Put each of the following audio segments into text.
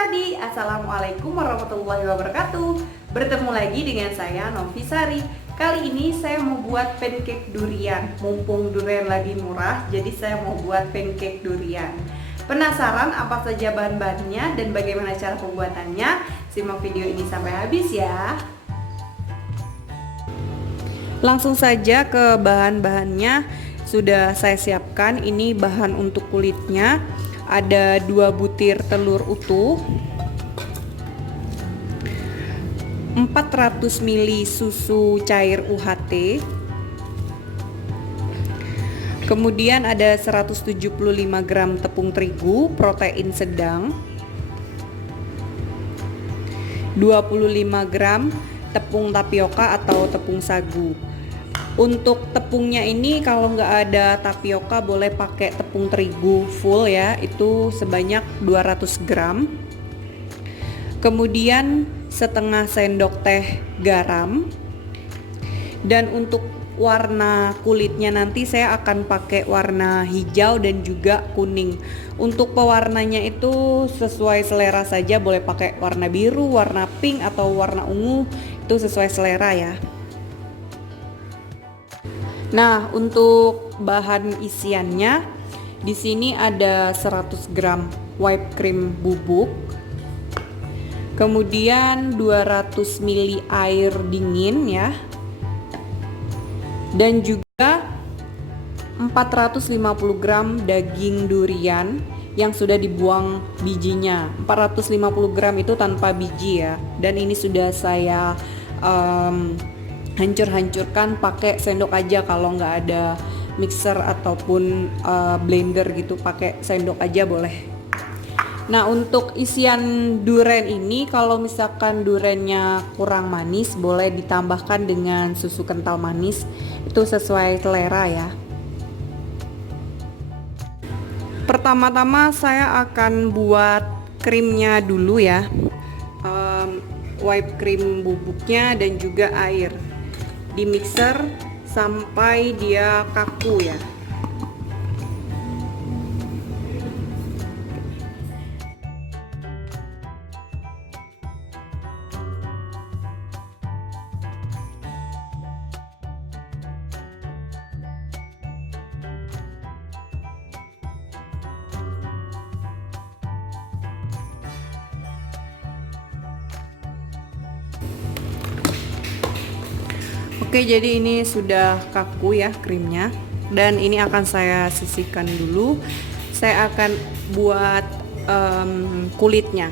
adik-adik, Assalamualaikum warahmatullahi wabarakatuh. Bertemu lagi dengan saya Novisari. Kali ini saya mau buat pancake durian. Mumpung durian lagi murah, jadi saya mau buat pancake durian. Penasaran apa saja bahan-bahannya dan bagaimana cara pembuatannya? Simak video ini sampai habis ya. Langsung saja ke bahan-bahannya. Sudah saya siapkan. Ini bahan untuk kulitnya. Ada 2 butir telur utuh, 400 ml susu cair UHT, kemudian ada 175 gram tepung terigu protein sedang, 25 gram tepung tapioka atau tepung sagu. Untuk tepungnya ini kalau nggak ada tapioka boleh pakai tepung terigu full ya, itu sebanyak 200 gram. Kemudian setengah sendok teh garam. Dan untuk warna kulitnya nanti saya akan pakai warna hijau dan juga kuning. Untuk pewarnanya itu sesuai selera saja, boleh pakai warna biru, warna pink atau warna ungu, itu sesuai selera ya. Nah, untuk bahan isiannya di sini ada 100 gram whipped cream bubuk, kemudian 200 ml air dingin ya, dan juga 450 gram daging durian yang sudah dibuang bijinya. 450 gram itu tanpa biji ya, dan ini sudah saya hancurkan pakai sendok aja. Kalau nggak ada mixer ataupun blender gitu, pakai sendok aja boleh. Nah, untuk isian durian ini kalau misalkan duriannya kurang manis boleh ditambahkan dengan susu kental manis, itu sesuai selera ya. Pertama-tama saya akan buat krimnya dulu ya, whipped cream bubuknya dan juga air. Di mixer sampai dia kaku ya. Oke, jadi ini sudah kaku ya krimnya, dan ini akan saya sisihkan dulu. Saya akan buat kulitnya.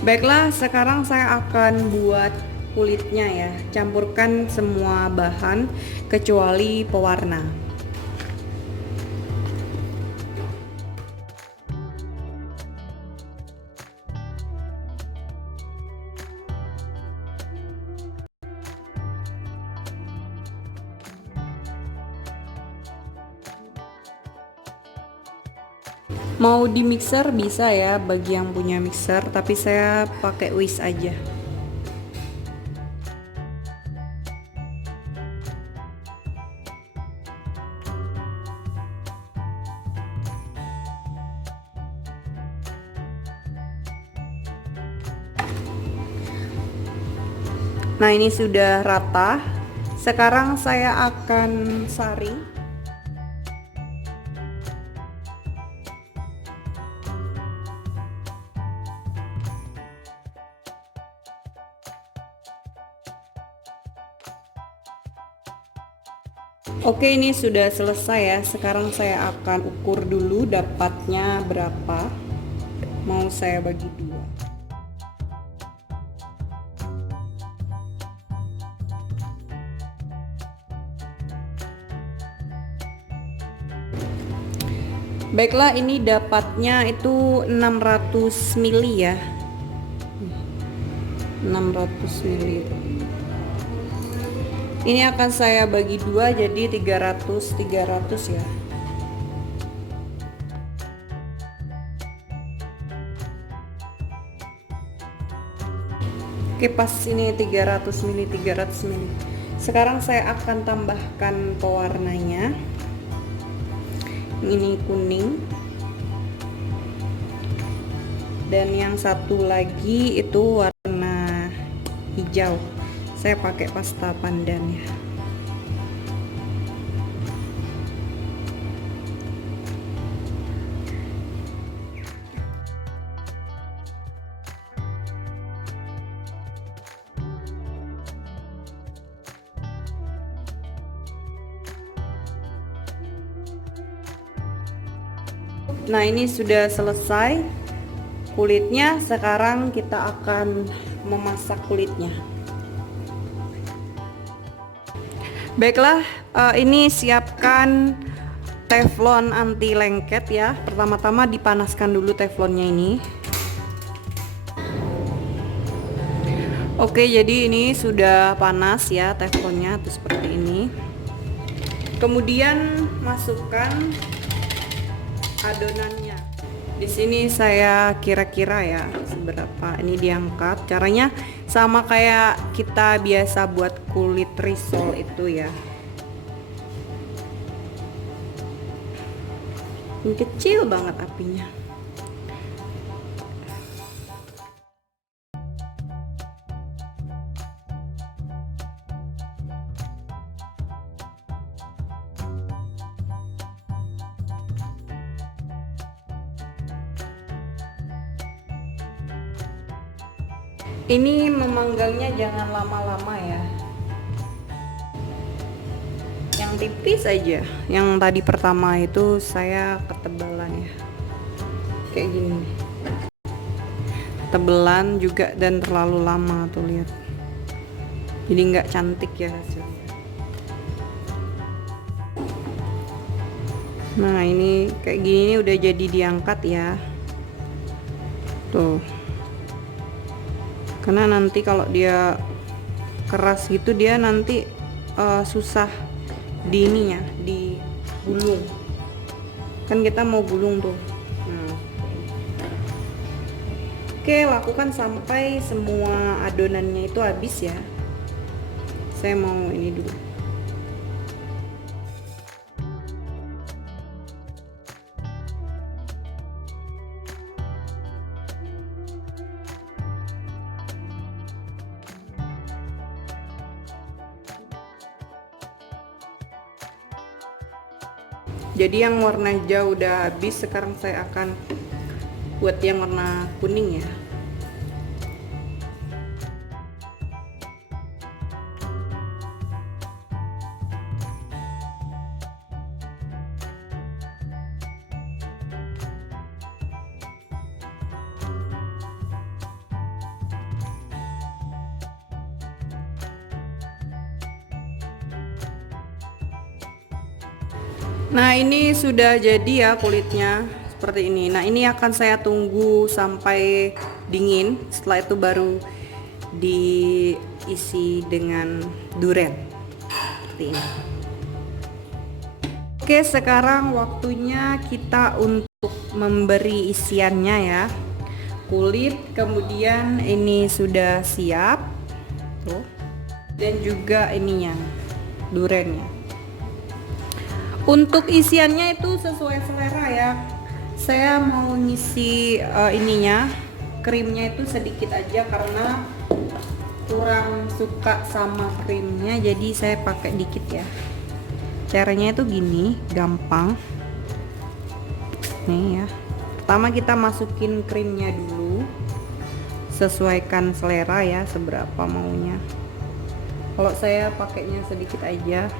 Baiklah, sekarang saya akan buat kulitnya ya. Campurkan semua bahan kecuali pewarna. Mau di mixer bisa ya bagi yang punya mixer, tapi saya pakai whisk aja. Nah, ini sudah rata. Sekarang saya akan saring. Oke, ini sudah selesai ya. Sekarang saya akan ukur dulu dapatnya berapa. Mau saya bagi 2. Baiklah, ini dapatnya itu 600 ml ya. 600 ml. Ini akan saya bagi 2 jadi 300 ya. Oke, pas ini 300 ml. Sekarang saya akan tambahkan pewarnanya. Ini kuning. dan yang satu lagi itu warna hijau. Saya pakai pasta pandan ya. Nah, ini sudah selesai kulitnya. Sekarang kita akan memasak kulitnya. Baiklah, ini siapkan teflon anti lengket ya. Pertama-tama dipanaskan dulu teflonnya ini. Oke, jadi ini sudah panas ya teflonnya tuh seperti ini. Kemudian masukkan adonannya. Di sini saya kira-kira ya seberapa ini diangkat. Caranya sama kayak kita biasa buat kulit risol itu ya. Ini kecil banget apinya. Ini memanggangnya jangan lama-lama ya. Yang tipis aja. Yang tadi pertama itu saya ketebalan ya. Kayak gini. Tebelan juga dan terlalu lama tuh lihat. Jadi nggak cantik ya hasilnya. Nah, ini kayak gini udah jadi diangkat ya. Tuh. Karena nanti kalau dia keras gitu dia nanti susah di ininya, di gulung. Kan kita mau gulung tuh. Nah. Oke, lakukan sampai semua adonannya itu habis ya. Saya mau ini dulu. Jadi yang warna hijau udah habis, sekarang saya akan buat yang warna kuning ya. Nah, ini sudah jadi ya kulitnya seperti ini. Nah, ini akan saya tunggu sampai dingin. Setelah itu baru diisi dengan duren seperti ini. Oke, sekarang waktunya kita untuk memberi isiannya ya. Kulit, kemudian ini sudah siap tuh, dan juga ininya durennya. Untuk isiannya itu sesuai selera ya. Saya mau ngisi ininya, krimnya itu sedikit aja karena kurang suka sama krimnya, jadi saya pakai dikit ya. Caranya itu gini, gampang. Nih ya. Pertama kita masukin krimnya dulu. Sesuaikan selera ya, seberapa maunya. Kalau saya pakainya sedikit aja.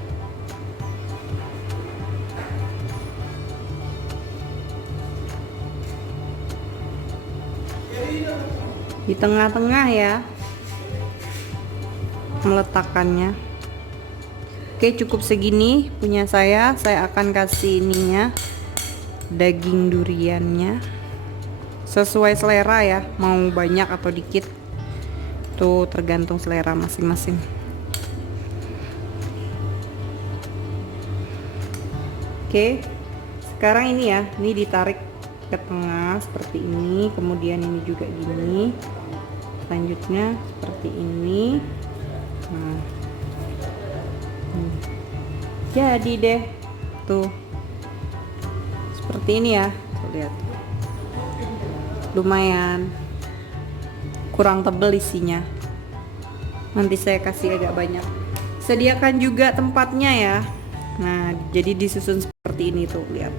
Di tengah-tengah ya meletakkannya. Oke, cukup segini punya saya akan kasih ininya, daging duriannya sesuai selera ya, mau banyak atau dikit tuh tergantung selera masing-masing. Oke, sekarang ini ya, ini ditarik ke tengah seperti ini, kemudian ini juga gini, selanjutnya seperti ini. Nah, jadi deh tuh seperti ini ya, tuh lihat. lumayan kurang tebel isinya. Nanti saya kasih agak banyak. Sediakan juga tempatnya ya. Nah, jadi disusun seperti ini tuh, lihat.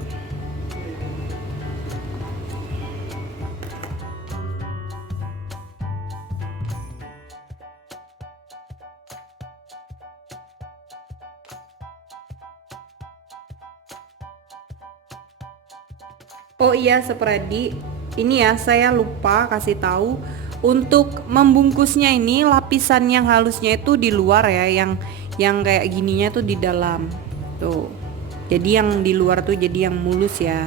Oh iya, Sepradi, ini ya saya lupa kasih tahu untuk membungkusnya ini lapisan yang halusnya itu di luar ya, yang kayak gininya tuh di dalam. Tuh. Jadi yang di luar tuh jadi yang mulus ya.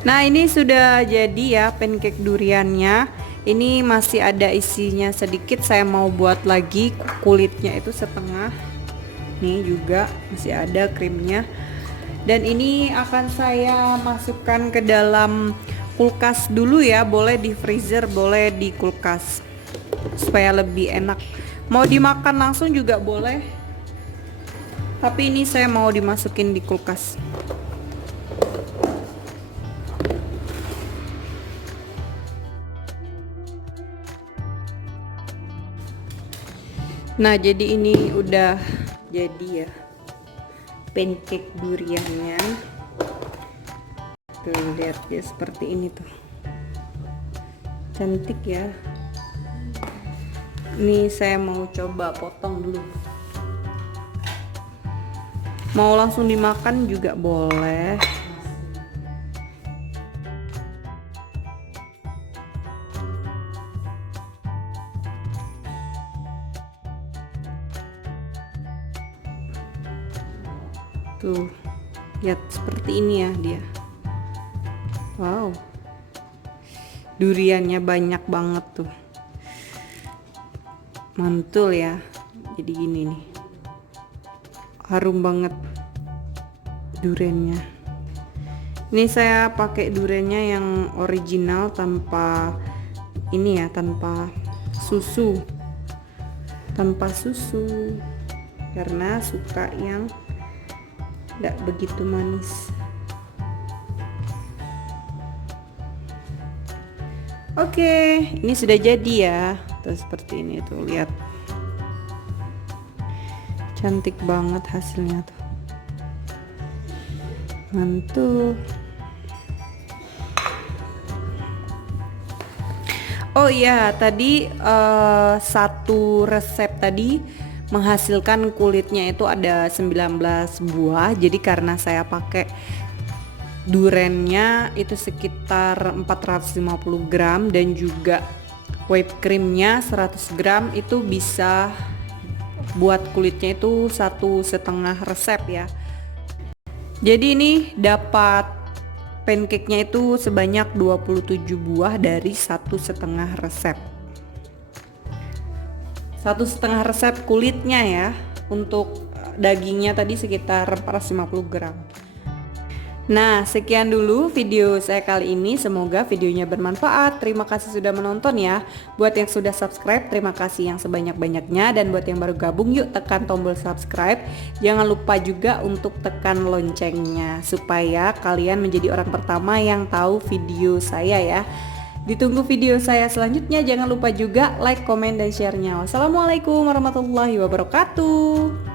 Nah, ini sudah jadi ya pancake duriannya. Ini masih ada isinya sedikit, saya mau buat lagi kulitnya itu setengah. Nih juga masih ada krimnya. Dan ini akan saya masukkan ke dalam kulkas dulu ya, boleh di freezer, boleh di kulkas supaya lebih enak. Mau dimakan langsung juga boleh, tapi ini saya mau dimasukin di kulkas. Nah, jadi ini udah jadi ya pancake duriannya. Tuh, lihat ya seperti ini tuh. Cantik ya. Ini saya mau coba potong dulu. Mau langsung dimakan juga boleh. Tuh, lihat seperti ini ya dia. Wow, duriannya banyak banget tuh, mantul ya. Jadi gini nih, harum banget duriannya. Ini saya pakai duriannya yang original tanpa ini ya, tanpa susu, karena suka yang tidak begitu manis. Oke, ini sudah jadi ya. Tuh seperti ini tuh, lihat. Cantik banget hasilnya tuh. Mantul. Oh iya, tadi satu resep tadi menghasilkan kulitnya itu ada 19 buah. Jadi karena saya pakai durennya itu sekitar 450 gram dan juga whipped creamnya 100 gram, itu bisa buat kulitnya itu 1,5 resep ya. Jadi ini dapat pancake-nya itu sebanyak 27 buah dari 1,5 resep. 1,5 resep kulitnya ya. Untuk dagingnya tadi sekitar 450 gram. Nah, sekian dulu video saya kali ini. Semoga videonya bermanfaat. Terima kasih sudah menonton ya. Buat yang sudah subscribe, terima kasih yang sebanyak-banyaknya. Dan buat yang baru gabung, yuk tekan tombol subscribe. Jangan lupa juga untuk tekan loncengnya, supaya kalian menjadi orang pertama yang tahu video saya ya. Ditunggu video saya selanjutnya. Jangan lupa juga like, komen, dan share-nya. Wassalamualaikum warahmatullahi wabarakatuh.